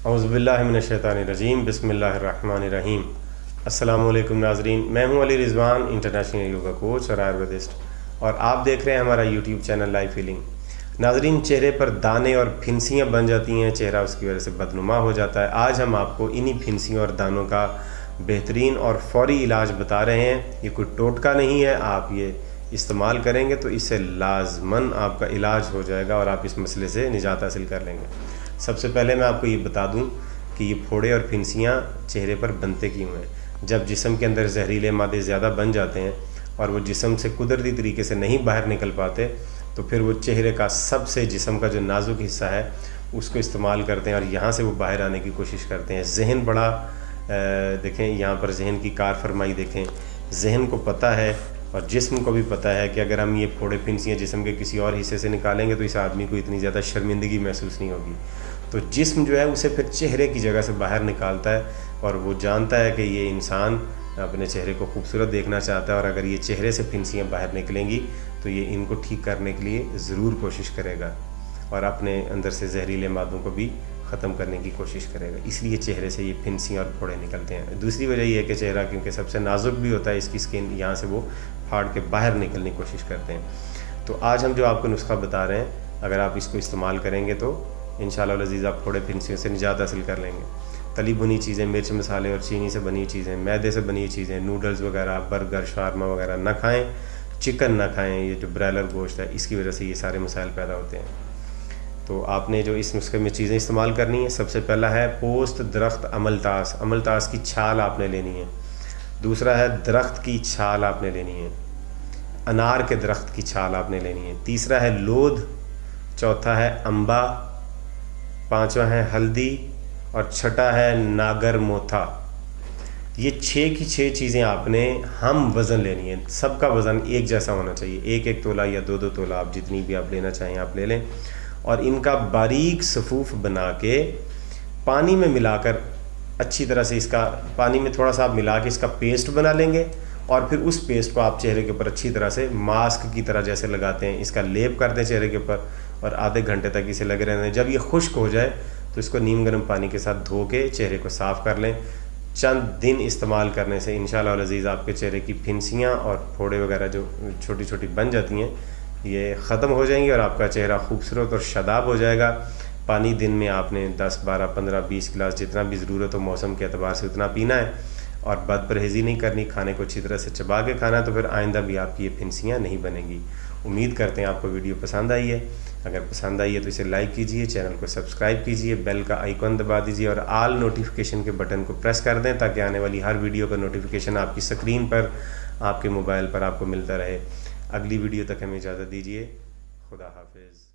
औज़ुबिल्लाहि मिनश्शैतानिर्रजीम बिस्मिल्लाहिर्रहमानिर्रहीम। अस्सलामु अलैकुम नाज़रीन, मैं हूं Ali Rizwan, international yoga coach और आयुर्वेदिस्ट, और आप देख रहे हैं हमारा यूट्यूब चैनल लाइफ हीलिंग। नाज़रीन, चेहरे पर दाने और फिनसियाँ बन जाती हैं, चेहरा उसकी वजह से बदनुमा हो जाता है। आज हम आपको इन्हीं फिनसियों और दानों का बेहतरीन और फ़ौरी इलाज बता रहे हैं। ये कोई टोटका नहीं है, आप ये इस्तेमाल करेंगे तो इससे लाजमन आपका इलाज हो जाएगा और आप इस मसले से निजात हासिल कर लेंगे। सबसे पहले मैं आपको ये बता दूं कि ये फोड़े और फिनसियाँ चेहरे पर बनते क्यों हैं। जब जिस्म के अंदर जहरीले मादे ज़्यादा बन जाते हैं और वो जिस्म से कुदरती तरीके से नहीं बाहर निकल पाते, तो फिर वो चेहरे का सबसे जिस्म का जो नाजुक हिस्सा है उसको इस्तेमाल करते हैं और यहाँ से वो बाहर आने की कोशिश करते हैं। जहन बड़ा देखें, यहाँ पर जहन की कार फरमाई देखें। जहन को पता है और जिस्म को भी पता है कि अगर हम ये फोड़े फिनसियाँ जिस्म के किसी और हिस्से से निकालेंगे तो इस आदमी को इतनी ज़्यादा शर्मिंदगी महसूस नहीं होगी। तो जिस्म जो है उसे फिर चेहरे की जगह से बाहर निकालता है और वो जानता है कि ये इंसान अपने चेहरे को खूबसूरत देखना चाहता है, और अगर ये चेहरे से फिनसियाँ बाहर निकलेंगी तो ये इनको ठीक करने के लिए ज़रूर कोशिश करेगा और अपने अंदर से जहरीले मादों को भी ख़त्म करने की कोशिश करेगा। इसलिए चेहरे से ये फिनसियाँ और फोड़े निकलते हैं। दूसरी वजह यह है कि चेहरा क्योंकि सबसे नाजुक भी होता है, इसकी स्किन यहाँ से वो फाड़ के बाहर निकलने की कोशिश करते हैं। तो आज हम जो आपको नुस्खा बता रहे हैं, अगर आप इसको इस्तेमाल करेंगे तो इंशाअल्लाह अज़ीज़ आप फोड़े फिनसियों से निजात हासिल कर लेंगे। तली भुनी चीज़ें, मिर्च मसाले और चीनी से बनी चीज़ें, मैदे से बनी चीज़ें, नूडल्स वगैरह, बर्गर, शारमा वगैरह ना खाएँ। चिकन ना खाएँ, ये जो ब्रायलर गोश्त है इसकी वजह से ये सारे मसाइल पैदा होते हैं। तो आपने जो इस नुस्खे में चीज़ें इस्तेमाल करनी है, सबसे पहला है पोस्त दरख्त अमलतास। अमलतास की छाल आपने लेनी है। दूसरा है दरख्त की छाल आपने लेनी है। अनार के दरख्त की छाल आपने लेनी है। तीसरा है लोध। चौथा है अम्बा। पांचवा है हल्दी और छठा है नागर मोथा। ये 6 की 6 चीज़ें आपने हम वज़न लेनी है। सबका वज़न एक जैसा होना चाहिए, 1-1 तोला या 2-2 तोला, आप जितनी भी आप लेना चाहें आप ले लें, और इनका बारीक सफ़ूफ बना के पानी में मिलाकर अच्छी तरह से, इसका पानी में थोड़ा सा आप मिला के इसका पेस्ट बना लेंगे, और फिर उस पेस्ट को आप चेहरे के ऊपर अच्छी तरह से मास्क की तरह जैसे लगाते हैं इसका लेप कर दें चेहरे के ऊपर, और आधे घंटे तक इसे लगे रहने दें। जब ये खुश्क हो जाए तो इसको नीम गर्म पानी के साथ धो के चेहरे को साफ़ कर लें। चंद दिन इस्तेमाल करने से इंशाअल्लाह अज़ीज़ आपके चेहरे की फिनसियाँ और फोड़े वगैरह जो छोटी छोटी बन जाती हैं ये ख़त्म हो जाएंगी और आपका चेहरा खूबसूरत और शादाब हो जाएगा। पानी दिन में आपने 10, 12, 15, 20 गिलास जितना भी ज़रूरत हो मौसम के अतबार से उतना पीना है, और बदपरहेज़ी नहीं करनी, खाने को अच्छी तरह से चबा के खाना, तो फिर आइंदा भी आपकी ये फिनसियाँ नहीं बनेंगी। उम्मीद करते हैं आपको वीडियो पसंद आई है। अगर पसंद आई है तो इसे लाइक कीजिए, चैनल को सब्सक्राइब कीजिए, बेल का आइकॉन दबा दीजिए और आल नोटिफिकेशन के बटन को प्रेस कर दें ताकि आने वाली हर वीडियो का नोटिफिकेशन आपकी स्क्रीन पर, आपके मोबाइल पर आपको मिलता रहे। अगली वीडियो तक हमें इजाज़त दीजिए। खुदा हाफिज़।